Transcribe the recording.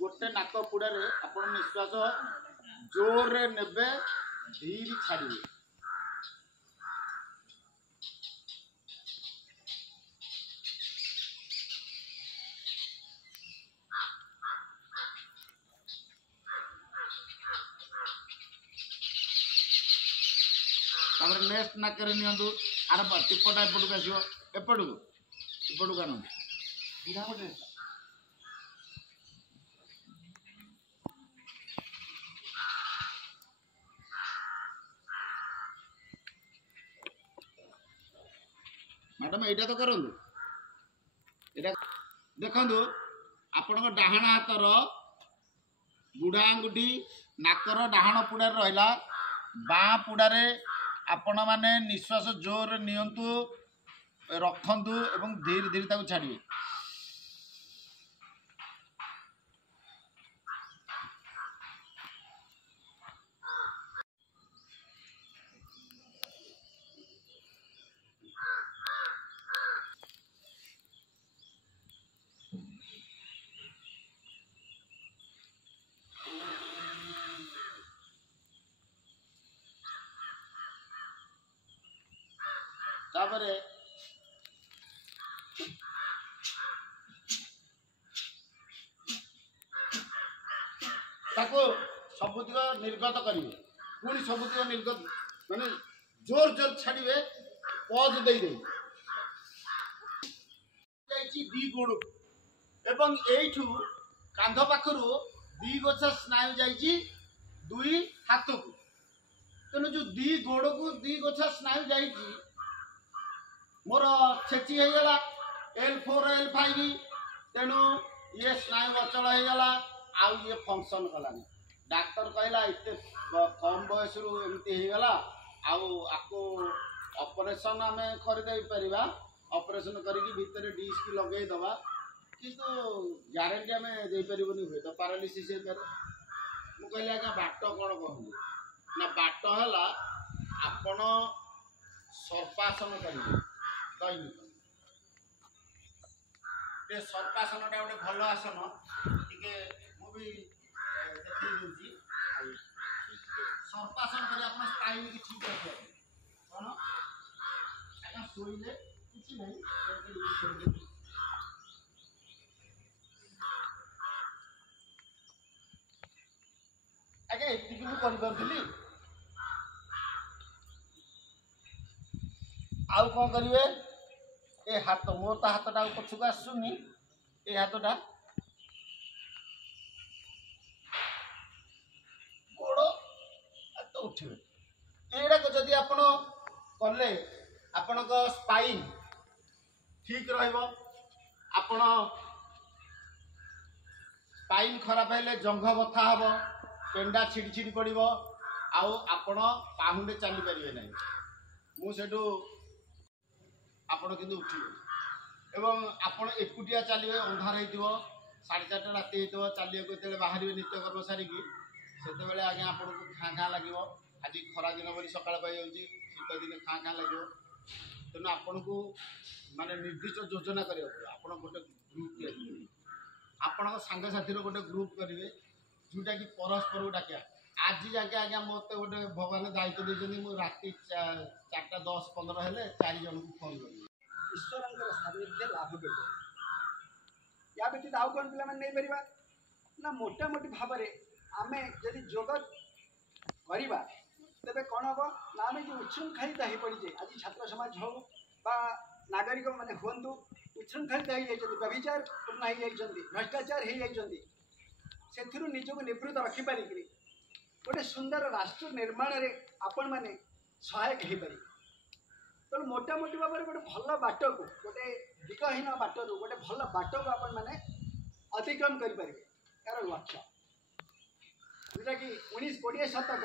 गोटे नाक पुड़े आपण निश्वास जोर रे नेबे धीरे छाड़िए नेक्स्ट नाक नि आर टिपटा एपटू आसो एपटू आन मैडम यहाँ तो करूँ देखु आपण डाहाण हाथर बुढ़ा आंगुठी नाकर डाहाण पुड़ार रहा बाँ पुड़ारे आपण माने निश्वास जोर नियंतु रखंतु एवं धीरे धीरे ताको छाड़िए तापरे ताको सबुतिक निर्गत करेंगे पुणी सबुतिक निर्गत माने जोर जोर छाड़िए पज दे दी गोड़ एवं एठू कांध पाखरु दी गोछा स्नायु जाइए दुई हाथ को तेणु जो दी गोड़ को दी गोछा स्नायु जाइए मोर छेची होगला L4 L5 तेणु ये स्नायु अचल होगला आउ ये फंक्शन कलानी डाक्टर कहला इतने कम बयस एमती होगला आउ ऑपरेशन आम करदे ऑपरेशन करके भितर डिस्क लगे दवा किंतु ग्यारंटी आम दे पारबनी हुए तो पारालिसिस हो पारे मु कहली आज्ञा बाट कौन कहूँ ना बाट है आपण सर्पासन करेंगे दैनिक ये सर्पासनटा गोटे भल आसन टे मुझे देखिए दूसरी सर्पासन कर स्टाइल की ठीक रखे कौन आज्ञा शोले किसी नहीं आज्ञा एति मुझे आउ कौन करेंगे ए हाथ मोर तो हाथटा पछक आसुनी ए हाथटा गोड़ तो उठे एडाक जदि आपण कले आपण स्पाइन ठीक आपण स्पाइन खराब हेले जंघ बथा हम पेंडा छिड़ी छिड़ी पड़ो आउ आपण पाहुंडे चली पारे ना मुझे आपण किंतु उठे एवं आपण एकुटिया चलिए अंधार हो 4:30 रात हो चलिए जो बाहर नित्यकर्म सारिकी से आज्ञा आपन को खाँ खाँ लगे आज खरा दिन बोली सकाल पाई शीत दिन खाँ खाँ लगे तेणु आपन को माने निर्दिष्ट योजना करा आप गोटे ग्रुप आपण सांगसाथी गोटे ग्रुप करेंगे जोटा कि परस्पर को डाक आज जाके आज्ञा मत गोटे भगवान दायित्व देते मुझे राति 4:10-15 हेले 4 जन को फोन कर ईश्वर सानिध्य लाभ कर या व्यतीत आउ कौन पे नहीं पार ना मोटामोटी भाव में आम जदि जोग करवा तेरे कौन हम ना आम जो उच्छृंखलित हो पड़े आज छात्र समाज हो बा नागरिक मैंने हूँ उच्छृंखलित हो व्यभिचार पूर्ण हो भ्रष्टाचार हो निजक निवृत्त रखिपारिकी गोटे सुंदर राष्ट्र निर्माण में आपण मैंने सहायक हो पारे तेणु मोटामोटी भाव में गोटे भल बाट को गोटे दिगहीन बाटर गोटे भल बाट को आपण मैंने अतिक्रम करें यार लक्ष्य जोटा कि 19-20 शतक